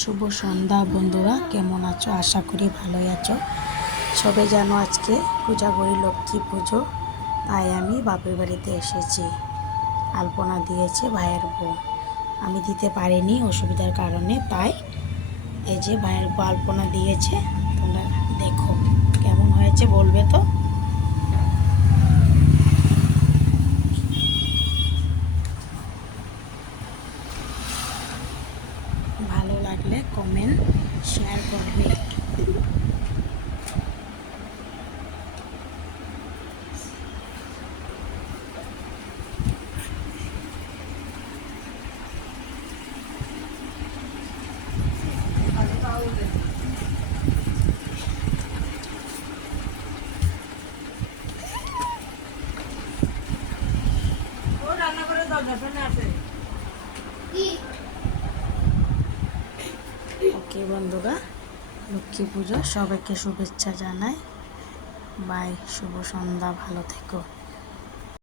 শুভ সন্ধ্যা বন্ধুরা, কেমন আছো? আশা করি ভালোই আছো। সবে জানো আজকে পূজা করি, লক্ষ্মী পুজো। তাই আমি বাপের বাড়িতে এসেছি। আলপনা দিয়েছে ভাইয়ের বউ, আমি দিতে পারিনি অসুবিধার কারণে। তাই এই যে ভাইয়ের বউ আলপনা দিয়েছে, তোমরা দেখো কেমন হয়েছে বলবে তো। ভালো লাগলে কমেন্ট শেয়ার করবে। ওকে বন্ধুরা, লক্ষ্মী পুজো সবাইকে শুভেচ্ছা জানাই। বাই, শুভ সন্ধ্যা, ভালো থেকো।